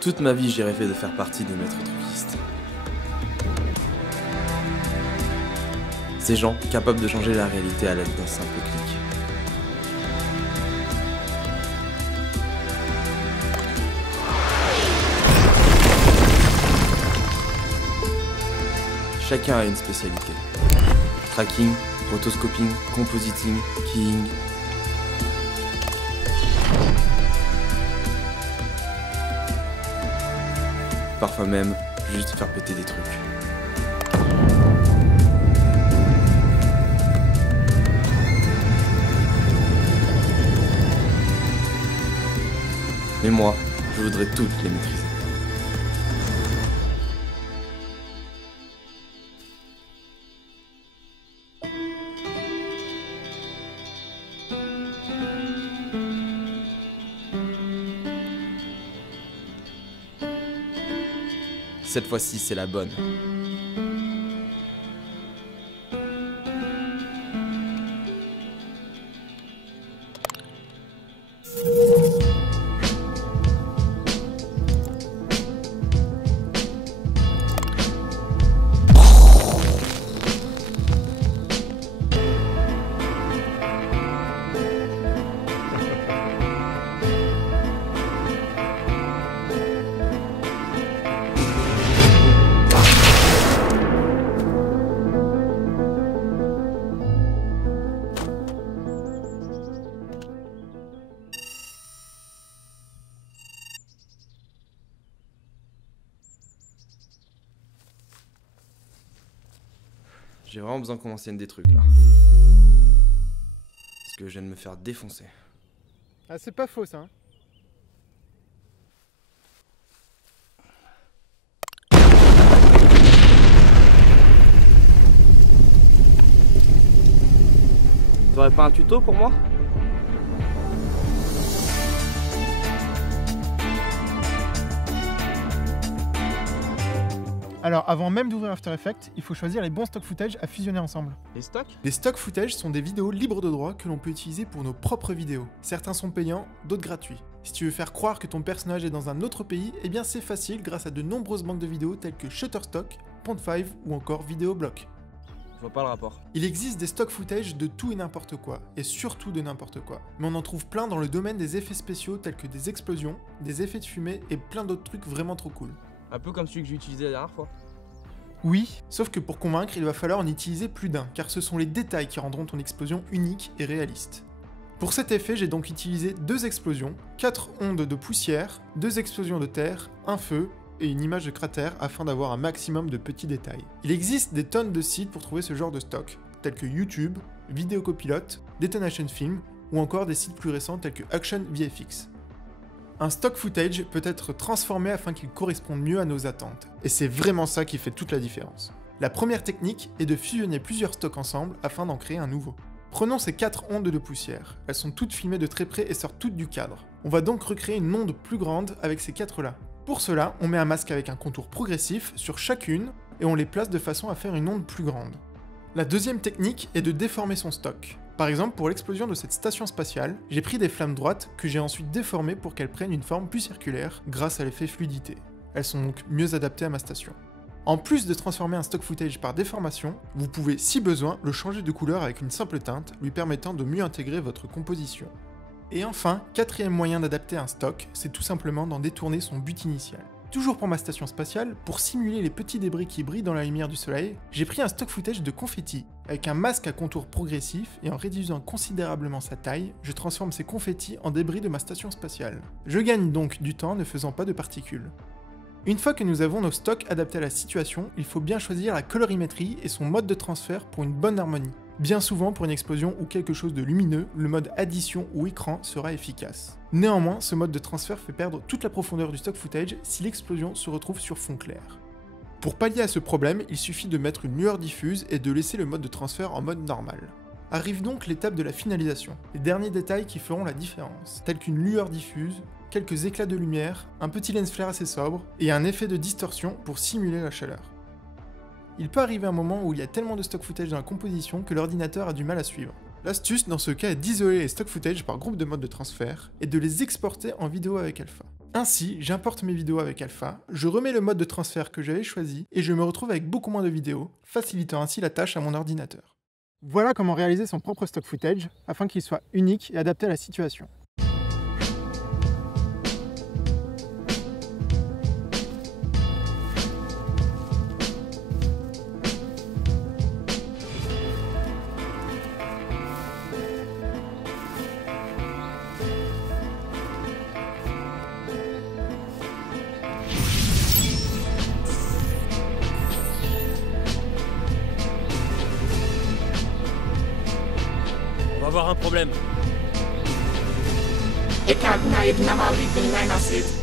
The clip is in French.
Toute ma vie, j'ai rêvé de faire partie des maîtres truquistes. Ces gens capables de changer la réalité à l'aide d'un simple clic. Chacun a une spécialité. Tracking, rotoscoping, compositing, keying. Parfois même, juste faire péter des trucs. Mais moi, je voudrais toutes les maîtriser. Cette fois-ci, c'est la bonne. J'ai vraiment besoin qu'on m'enseigne des trucs là. Parce que je viens de me faire défoncer. Ah, c'est pas faux ça, hein. T'aurais pas un tuto pour moi ? Alors, avant même d'ouvrir After Effects, il faut choisir les bons stock footage à fusionner ensemble. Les stocks ? Les stock footage sont des vidéos libres de droit que l'on peut utiliser pour nos propres vidéos. Certains sont payants, d'autres gratuits. Si tu veux faire croire que ton personnage est dans un autre pays, eh bien c'est facile grâce à de nombreuses banques de vidéos telles que Shutterstock, Pond5 ou encore Videoblock. Je vois pas le rapport. Il existe des stock footage de tout et n'importe quoi, et surtout de n'importe quoi. Mais on en trouve plein dans le domaine des effets spéciaux tels que des explosions, des effets de fumée et plein d'autres trucs vraiment trop cool. Un peu comme celui que j'ai utilisé la dernière fois. Oui, sauf que pour convaincre, il va falloir en utiliser plus d'un, car ce sont les détails qui rendront ton explosion unique et réaliste. Pour cet effet, j'ai donc utilisé 2 explosions, 4 ondes de poussière, 2 explosions de terre, un feu et une image de cratère afin d'avoir un maximum de petits détails. Il existe des tonnes de sites pour trouver ce genre de stock, tels que YouTube, Vidéo Copilot, Detonation Film ou encore des sites plus récents tels que Action VFX. Un stock footage peut être transformé afin qu'il corresponde mieux à nos attentes, et c'est vraiment ça qui fait toute la différence. La première technique est de fusionner plusieurs stocks ensemble afin d'en créer un nouveau. Prenons ces 4 ondes de poussière, elles sont toutes filmées de très près et sortent toutes du cadre. On va donc recréer une onde plus grande avec ces 4 là. Pour cela, on met un masque avec un contour progressif sur chacune, et on les place de façon à faire une onde plus grande. La deuxième technique est de déformer son stock. Par exemple, pour l'explosion de cette station spatiale, j'ai pris des flammes droites que j'ai ensuite déformées pour qu'elles prennent une forme plus circulaire grâce à l'effet fluidité. Elles sont donc mieux adaptées à ma station. En plus de transformer un stock footage par déformation, vous pouvez, si besoin, le changer de couleur avec une simple teinte, lui permettant de mieux intégrer votre composition. Et enfin, quatrième moyen d'adapter un stock, c'est tout simplement d'en détourner son but initial. Toujours pour ma station spatiale, pour simuler les petits débris qui brillent dans la lumière du soleil, j'ai pris un stock footage de confettis. Avec un masque à contour progressif et en réduisant considérablement sa taille, je transforme ces confettis en débris de ma station spatiale. Je gagne donc du temps ne faisant pas de particules. Une fois que nous avons nos stocks adaptés à la situation, il faut bien choisir la colorimétrie et son mode de transfert pour une bonne harmonie. Bien souvent, pour une explosion ou quelque chose de lumineux, le mode addition ou écran sera efficace. Néanmoins, ce mode de transfert fait perdre toute la profondeur du stock footage si l'explosion se retrouve sur fond clair. Pour pallier à ce problème, il suffit de mettre une lueur diffuse et de laisser le mode de transfert en mode normal. Arrive donc l'étape de la finalisation, les derniers détails qui feront la différence, tels qu'une lueur diffuse, quelques éclats de lumière, un petit lens flare assez sobre, et un effet de distorsion pour simuler la chaleur. Il peut arriver un moment où il y a tellement de stock footage dans la composition que l'ordinateur a du mal à suivre. L'astuce dans ce cas est d'isoler les stock footage par groupe de mode de transfert et de les exporter en vidéo avec Alpha. Ainsi, j'importe mes vidéos avec Alpha, je remets le mode de transfert que j'avais choisi et je me retrouve avec beaucoup moins de vidéos, facilitant ainsi la tâche à mon ordinateur. Voilà comment réaliser son propre stock footage afin qu'il soit unique et adapté à la situation. On va avoir un problème. Ik had naar je normaal niet in mijn zit.